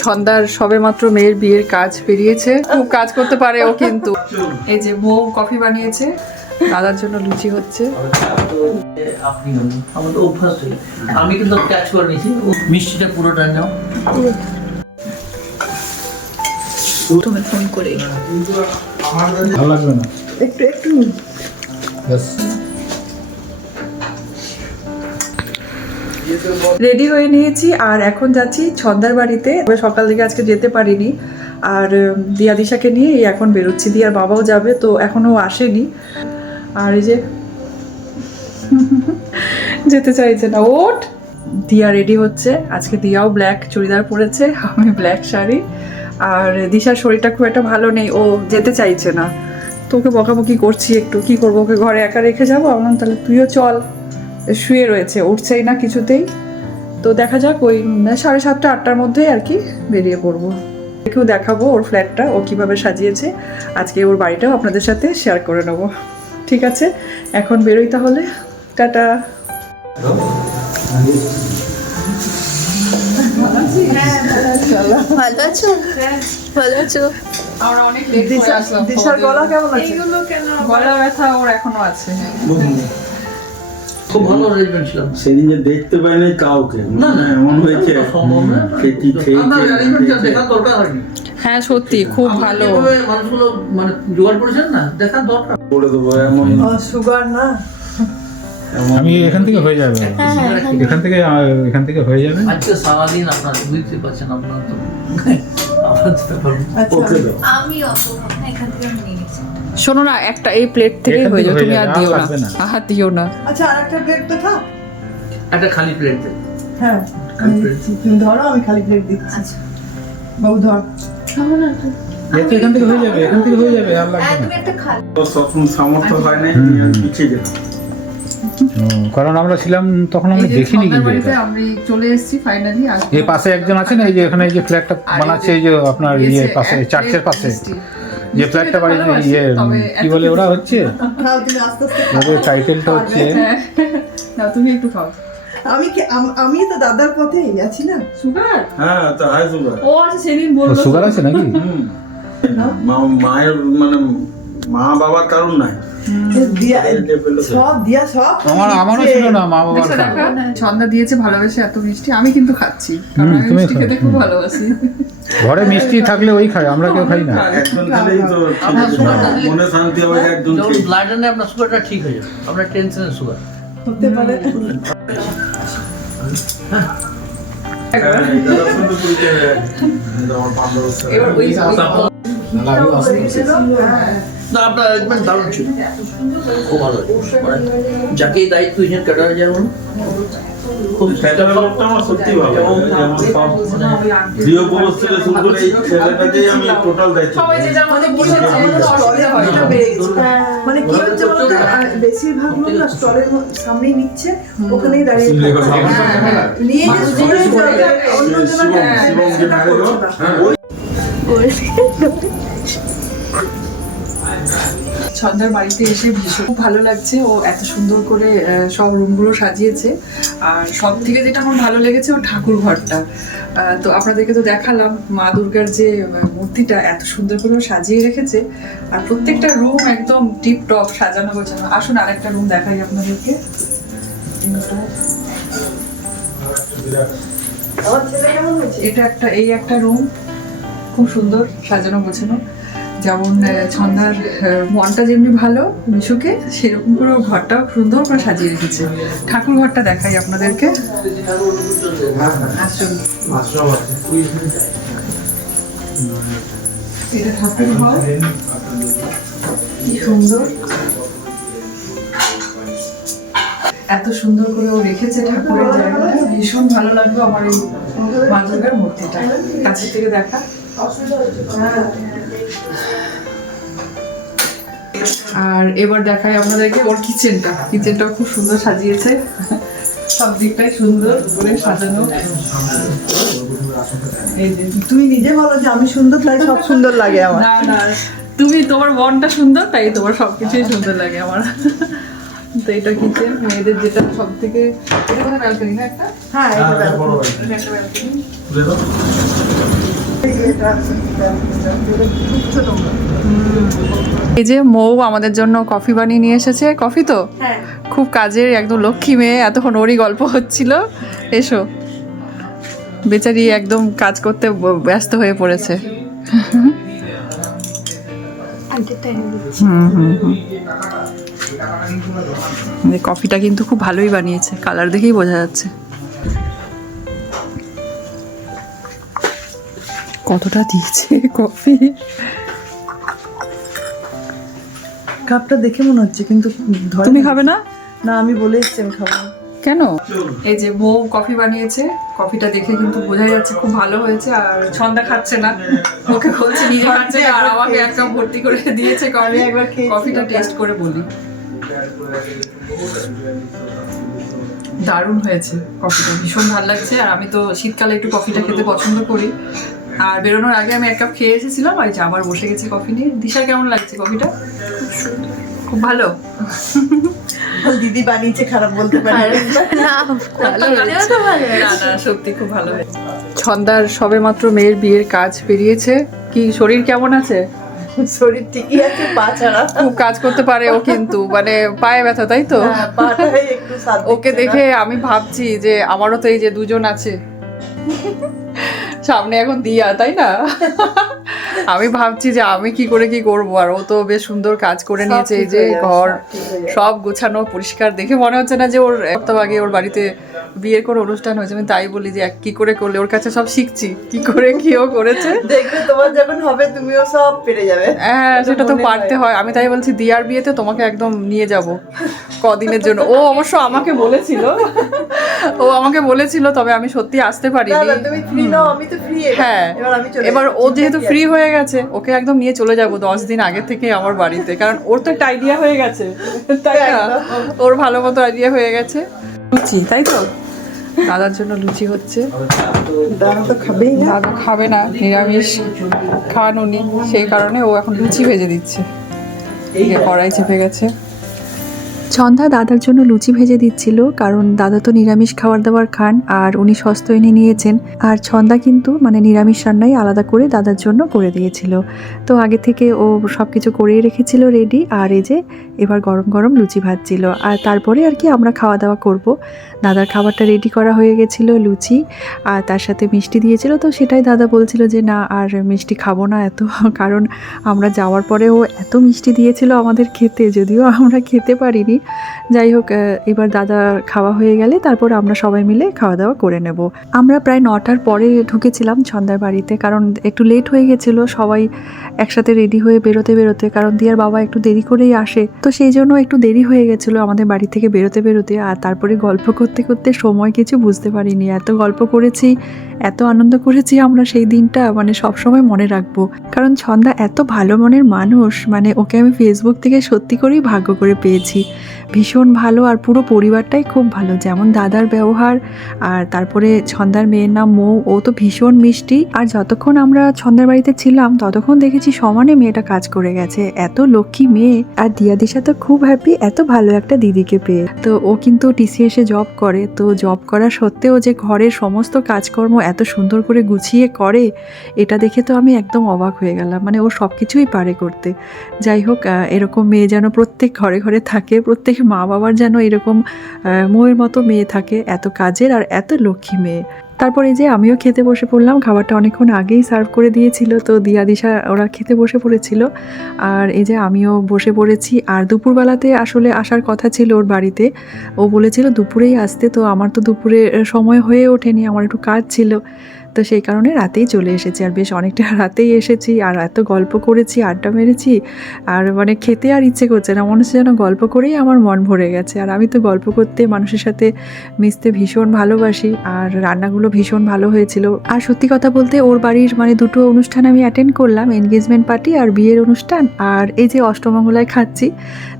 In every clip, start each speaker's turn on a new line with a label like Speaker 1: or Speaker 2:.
Speaker 1: ছন্দার সবে মাত্র মেয়ের বিয়ের কাজ বেরিয়েছে খুব কাজ করতে পারে ও কিন্তু। এই যে বউ কফি বানিয়েছে দাদার জন্য লুচি হচ্ছে।
Speaker 2: আপনি আমাদের অভ্যাস আমি কিন্তু ক্যাচ করে নিয়েছি। মিষ্টিটা পুরোটা নাও।
Speaker 1: তুমি ফোন করে
Speaker 3: ভালো লাগবে না?
Speaker 1: একটু একটু। রেডি হয়ে নিয়েছি আর এখন যাচ্ছি ছন্দার বাড়িতে। সকাল থেকে আজকে যেতে পারিনি। আর দিয়া দিশাকে নিয়ে এখন বেরোচ্ছি। দিয়ার বাবাও যাবে তো এখনও আসেনি। আর এই যে যেতে চাইছে না। ওট দিয়া রেডি হচ্ছে। আজকে দিয়াও ব্ল্যাক চুড়িদার পরেছে আমি ব্ল্যাক শাড়ি। আর দিশার শরীরটা খুব একটা ভালো নেই ও যেতে চাইছে না। তোকে বকাবকি করছি একটু। কি করব? ওকে ঘরে একা রেখে যাব? আমি বললাম, তাহলে তুইও চল। শুয়ে রয়েছে উঠছেই না কিছুতেই। তো দেখা যাক ওই সাড়ে সাতটা আটটার মধ্যে আর কি বেরিয়ে পড়ব। কেউ দেখাবো ওর ফ্ল্যাটটা ও কীভাবে সাজিয়েছে। আজকে ওর বাড়িটাও আপনাদের সাথে শেয়ার করে নেব। ঠিক আছে? এখন বেরোই তাহলে। টাটা।
Speaker 4: ভালো আছো? ভালো আছো?
Speaker 1: আমরা অনেক লেট আসলাম
Speaker 5: দিশার গলা কেমন আছে?
Speaker 1: গলা ব্যথা ওর এখনও আছে।
Speaker 2: খুব ভালো অ্যারেঞ্জমেন্ট ছিল।
Speaker 6: সেদিন যে দেখতে পাই নাই কাউকে।
Speaker 2: না, না,
Speaker 6: এমন হয়েছে
Speaker 2: arrangementটা
Speaker 6: খেয়েছে
Speaker 2: দেখার দরকার হয়নি।
Speaker 1: হ্যাঁ সত্যি খুব ভালো।
Speaker 2: মানুষগুলো মানে জোগাড় করেছেন না দেখার দরকার।
Speaker 6: করে দেবো এমন
Speaker 5: সুগার না।
Speaker 3: আমি এখান থেকে হয়ে যাবে।
Speaker 4: হ্যাঁ হ্যাঁ এখানে
Speaker 3: এখান থেকে এখান থেকে হয়ে যাবে।
Speaker 2: আজকে সারাদিন আপনার বুঝতে পারছেন আপনার তো
Speaker 5: আচ্ছা।
Speaker 4: আমি অত এখান থেকে নিয়ে নিচ্ছি।
Speaker 1: শোনো না একটা এই প্লেট থেকেই
Speaker 3: এখান
Speaker 1: হয়ে
Speaker 3: থেকে
Speaker 1: যাবে তুমি
Speaker 3: হয়ে
Speaker 1: আর
Speaker 3: যাবে,
Speaker 1: দিও না। আহা দিও না।
Speaker 5: আচ্ছা আর একটা প্লেট তো থাক।
Speaker 2: একটা খালি প্লেট দেন
Speaker 5: হ্যাঁ তুমি ধরো আমি খালি প্লেট দিচ্ছি।
Speaker 4: আচ্ছা।
Speaker 5: বাবু ধর।
Speaker 4: খাব না তো
Speaker 3: এ তো এখান থেকে হয়ে যাবে এখান থেকে হয়ে যাবে আর
Speaker 4: হ্যাঁ
Speaker 3: লাগবে
Speaker 4: তুমি একটা খালি।
Speaker 6: তো সবসময় সামর্থ্য হয় পিছিয়ে
Speaker 3: কারণ আমরা ছিলাম তখন
Speaker 1: যে
Speaker 3: দেখিনি কিন্তু এটা।
Speaker 1: আমি চলে এসেছি ফাইনালি
Speaker 3: এই পাশে একজন আছেন এই যে এখানে এই যে ফ্ল্যাটটা বানাচ্ছে এই যে আপনার ইয়ে পাশে চার্চের পাশে। যে ফ্ল্যাটটা বাড়ি ইয়ে কি বলে ওরা হচ্ছে। ওদের টাইটেলটা হচ্ছে
Speaker 1: না তুমি একটু খাও।
Speaker 5: আমি কি আমি তো দাদার পথে আছি না?
Speaker 1: সুগার?
Speaker 6: হ্যাঁ তো হাই সুগার
Speaker 1: ও আচ্ছা সেদিন বলল
Speaker 3: সুগার আছে নাকি?
Speaker 6: হুম। মা- মায়ের মানে মা বাবার কারণ নাই।
Speaker 3: আমার আমারও ছিল না মা বাবার
Speaker 1: ছন্দা দিয়েছে ভালোবেসে এত মিষ্টি আমি কিন্তু খাচ্ছি। কারণ আমি মিষ্টি খেতে খুব ভালোবাসি।
Speaker 3: ঘরে মিষ্টি থাকলে ওই খায় আমরা কেউ খাই না।
Speaker 6: একজন খেলেই তো মনে শান্তি হবে একজন
Speaker 2: যখন ব্লাড এনে আপনার সুগারটা ঠিক হয়ে যাবে আপনার টেনশনের সুগার।
Speaker 5: হতে পারে।
Speaker 1: এবার ওই
Speaker 2: না আপনার অ্যারেঞ্জমেন্ট দারুণ ছিল। খুব ভালো মানে যাকে দায়িত্ব দিয়েছেন ক্যাটার যেমন খুব
Speaker 6: আমার সত্যি ভালো। লাগে। যেমন সব মানে থেকে শুরু করে ছেলেটাকেই আমি টোটাল দায়িত্ব
Speaker 1: হয়।
Speaker 5: মানে কি হচ্ছে বলতো বেশিরভাগ লোক না স্টলের সামনেই নিচ্ছে ওখানেই দাঁড়িয়ে। নিয়ে অন্য
Speaker 1: ছন্দার বাড়িতে এসে ভীষণ খুব ভালো লাগছে। ও এত সুন্দর করে সব রুমগুলো সাজিয়েছে। আর সব থেকে যেটা আমার ভালো লেগেছে ও ঠাকুর ঘরটা। তো আপনাদেরকে তো দেখালাম মা দুর্গার যে মূর্তিটা এত সুন্দর করে সাজিয়ে রেখেছে। আর প্রত্যেকটা রুম একদম টিপ টপ সাজানো গোছানো। আসুন আরেকটা রুম দেখাই আপনাদেরকে। এটা একটা এই একটা রুম। খুব সুন্দর সাজানো গোছানো। যেমন ছন্দার মনটা যেমনি ভালো মিশুকে, সেরকম করে ঘরটাও সুন্দর করে সাজিয়ে রেখেছে। ঠাকুর ঘরটা দেখাই আপনাদেরকে। এটা ঠাকুর ঘর। কি সুন্দর। এত সুন্দর করে ও রেখেছে ঠাকুরের জায়গাটা। ভীষণ ভালো লাগল আমার এই মা দুর্গার মূর্তিটা। কাছে থেকে দেখা। আর এবার দেখাই আপনাদেরকে ওর কিচেনটা কিচেনটাও খুব সুন্দর সাজিয়েছে। সব দিকটাই সুন্দর করে সাজানো।
Speaker 5: তুমি নিজে বলো যে আমি সুন্দর লাগে সব সুন্দর লাগে আমার।
Speaker 1: না না তুমি তোমার মনটা সুন্দর তাই তোমার সবকিছুই সুন্দর লাগে আমার। তো এটা কিচেন মেয়েদের যেটা সব থেকে এটা কোথায় ব্যালকনি না একটা?
Speaker 5: হ্যাঁ এটা
Speaker 1: ব্যালকনি
Speaker 6: এই যে মৌ আমাদের জন্য কফি বানিয়ে নিয়ে এসেছে। কফি তো?
Speaker 7: হ্যাঁ।
Speaker 6: খুব কাজের একদম লক্ষ্মী মেয়ে এতক্ষণ ওরই গল্প হচ্ছিল। এসো। বেচারি একদম কাজ করতে ব্যস্ত হয়ে পড়েছে। কফিটা কিন্তু খুব ভালোই বানিয়েছে। কালার দেখেই বোঝা যাচ্ছে। কতটা দিয়েছে কফি?
Speaker 7: কাপটা দেখে মনে হচ্ছে কিন্তু
Speaker 6: তুমি
Speaker 7: না।
Speaker 6: খাবে না?
Speaker 7: না আমি বলে এসছি আমি খাব
Speaker 6: কেন? এই যে বউ কফি বানিয়েছে কফিটা দেখে কিন্তু বোঝা যাচ্ছে খুব ভালো হয়েছে আর ছন্দা খাচ্ছে না। ওকে বলছে নিজে খাচ্ছে আর আমাকে এক কাপ ভর্তি করে দিয়েছে কফি।
Speaker 7: একবার।
Speaker 6: কফিটা টেস্ট করে বলি। দারুণ হয়েছে কফিটা ভীষণ ভালো লাগছে আর আমি তো শীতকালে একটু কফিটা খেতে পছন্দ করি। আর বেরোনোর আগে আমি এক কাপ খেয়ে এসেছিলাম আর যে আবার বসে গেছি কফি নিয়ে। দিশা কেমন লাগছে কফিটা খুব ভালো?
Speaker 7: দিদি বানিয়েছে খারাপ বলতে পারি
Speaker 6: সত্যি খুব ভালো ছন্দার সবে মাত্র মেয়ের বিয়ের কাজ বেরিয়েছে কি শরীর কেমন আছে?
Speaker 7: শরীর ঠিকই আছে পা ছাড়া।
Speaker 6: খুব কাজ করতে পারে ও কিন্তু মানে পায়ে ব্যথা তাই তো?
Speaker 7: হ্যাঁ,
Speaker 6: ওকে দেখে আমি ভাবছি যে আমারও তো এই যে দুজন আছে। সামনে এখন দিয়া তাই না? আমি ভাবছি যে আমি কি করে কি করব আর ও তো বেশ সুন্দর কাজ করে নিয়েছে এই যে ঘর সব গোছানো পরিষ্কার। দেখে মনে হচ্ছে না যে ওর সপ্তাহ আগে ওর বাড়িতে বিয়ের কোনো অনুষ্ঠান হয়েছে আমি তাই বলি যে এক- কি করে করলে ওর কাছে সব শিখছি কি করে কি ও করেছে।
Speaker 7: দেখবে তোমার যখন হবে তুমিও সব পেরে যাবে।
Speaker 6: হ্যাঁ সেটা তো পারতে।
Speaker 7: হয়।
Speaker 6: আমি তাই বলছি দিয়ার বিয়েতে তোমাকে একদম নিয়ে যাব কদিনের জন্য। ও অবশ্য আমাকে বলেছিল। ও আমাকে বলেছিল তবে আমি সত্যি আসতে
Speaker 7: না
Speaker 6: পারিনি।
Speaker 7: না তুমি ফ্রি নাও আমি তো ফ্রি
Speaker 6: হ্যাঁ
Speaker 7: এবার আমি চলে
Speaker 6: এবার ও যেহেতু ফ্রি হয়ে গেছে ওকে একদম নিয়ে চলে যাব দশ দিন আগে থেকে আমার বাড়িতে কারণ ওর তো একটা আইডিয়া হয়ে গেছে। তাই না? ওর ভালো মতো আইডিয়া হয়ে গেছে। লুচি তাই তো? দাদার জন্য লুচি হচ্ছে।
Speaker 7: দাদা তো খাবেই না।
Speaker 6: দাদা খাবে না নিরামিষ খান উনি সেই কারণে ও এখন লুচি ভেজে দিচ্ছে। এই যে কড়াই চেপে গেছে।
Speaker 1: ছন্দা দাদার জন্য লুচি ভেজে দিচ্ছিল, কারণ দাদা তো নিরামিষ খাবার দাবার খান আর উনি সস্ত এনে নিয়েছেন। আর ছন্দা কিন্তু মানে নিরামিষ রান্নাই আলাদা করে দাদার জন্য করে দিয়েছিল। তো আগে থেকে ও সব কিছু করেই রেখেছিল রেডি, আর এই যে এবার গরম গরম লুচি ভাজছিল। আর তারপরে আর কি আমরা খাওয়া দাওয়া করব। দাদার খাবারটা রেডি করা হয়ে গেছিল লুচি, আর তার সাথে মিষ্টি দিয়েছিল। তো সেটাই দাদা বলছিল যে, না, আর মিষ্টি খাব না এত। কারণ আমরা যাওয়ার পরে ও এত মিষ্টি দিয়েছিল আমাদের খেতে, যদিও আমরা খেতে পারিনি। যাই হোক এবার দাদা খাওয়া হয়ে গেলে তারপর আমরা সবাই মিলে খাওয়া দাওয়া করে নেব। আমরা প্রায় নটার পরে ঢুকেছিলাম ছন্দার বাড়িতে, কারণ একটু লেট হয়ে গেছিল, সবাই একসাথে রেডি হয়ে বেরোতে বেরোতে, কারণ দিয়ার বাবা একটু দেরি করেই আসে, তো সেই জন্য একটু দেরি হয়ে গেছিল আমাদের বাড়ি থেকে বেরোতে বেরোতে, আর তারপরে গল্প করতে করতে সময় কিছু বুঝতে পারিনি। এত গল্প করেছি, এত আনন্দ করেছি আমরা সেই দিনটা মানে সবসময় মনে রাখব। কারণ ছন্দা এত ভালো মনের মানুষ মানে ওকে আমি ফেসবুক থেকে সত্যি করেই ভাগ্য করে পেয়েছি। ভীষণ ভালো আর পুরো পরিবারটাই খুব ভালো, যেমন দাদার ব্যবহার, আর তারপরে ছন্দার মেয়ের নাম মৌ, ও তো ভীষণ মিষ্টি, আর যতক্ষণ আমরা ছন্দার বাড়িতে ছিলাম, ততক্ষণ দেখেছি সমানে মেয়েটা কাজ করে গেছে, এত লক্ষ্মী মেয়ে আর দিয়া দিশা তো খুব হ্যাপি এত ভালো একটা দিদিকে পেয়ে। তো ও কিন্তু টিসিএসে জব করে, তো জব করা সত্ত্বেও যে ঘরের সমস্ত কাজকর্ম এত সুন্দর করে গুছিয়ে করে, এটা দেখে তো আমি একদম অবাক হয়ে গেলাম। মানে ও সব কিছুই পারে করতে। যাই হোক এরকম মেয়ে যেন প্রত্যেক ঘরে ঘরে থাকে, প্রত্যেক মা বাবার যেন এরকম ময়ের মতো মেয়ে থাকে, এত কাজের আর এত লক্ষ্মী মেয়ে। তারপরে যে আমিও খেতে বসে পড়লাম, খাবারটা অনেকক্ষণ আগেই সার্ভ করে দিয়েছিল, তো দিয়া দিশা ওরা খেতে বসে পড়েছিল। আর এই যে আমিও বসে পড়েছি, আর দুপুরবেলাতে আসলে আসার কথা ছিল ওর বাড়িতে। ও বলেছিল, দুপুরেই আসতে। তো আমার তো দুপুরে সময় হয়ে ওঠেনি, আমার একটু কাজ ছিল। তো সেই কারণে রাতেই চলে এসেছি। আর বেশ অনেকটা রাতেই এসেছি আর এত গল্প করেছি, আড্ডা মেরেছি আর মানে খেতে আর ইচ্ছে করছে না। মনে হচ্ছে যেন গল্প করেই আমার মন ভরে গেছে। আর আমি তো গল্প করতে, মানুষের সাথে মিশতে ভীষণ ভালোবাসি আর রান্নাগুলো ভীষণ ভালো হয়েছিল। আর সত্যি কথা বলতে, ওর বাড়ির মানে দুটো অনুষ্ঠান আমি অ্যাটেন্ড করলাম এনগেজমেন্ট পার্টি আর বিয়ের অনুষ্ঠান। আর এই যে অষ্টমঙ্গলায় খাচ্ছি,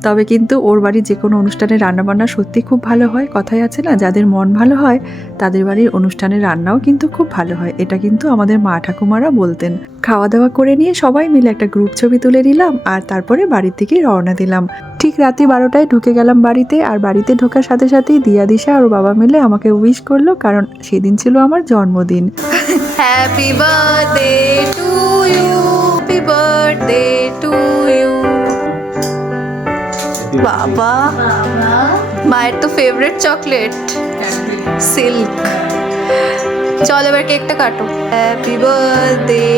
Speaker 1: তবে কিন্তু ওর বাড়ির যে কোনো অনুষ্ঠানে রান্নাবান্না সত্যি খুব ভালো হয়। কথাই আছে না, যাদের মন ভালো হয়, তাদের বাড়ির অনুষ্ঠানের রান্নাও কিন্তু খুব ভালো হয়। হয়, এটা কিন্তু আমাদের মা ঠাকুমারা বলতেন। খাওয়া দাওয়া করে নিয়ে সবাই মিলে একটা গ্রুপ ছবি তুলে নিলাম আর তারপরে বাড়ির থেকে রওনা দিলাম। ঠিক রাতে বারোটায় ঢুকে গেলাম বাড়িতে আর বাড়িতে ঢোকার সাথে সাথেই দিয়া দিশা আর বাবা মিলে আমাকে উইশ করল কারণ সেদিন ছিল আমার জন্মদিন।
Speaker 4: Happy birthday to you happy birthday to you বাবা, মায়ের তো ফেভারিট চকলেট সিল্ক চল এবার কেকটা কাটো। Happy birthday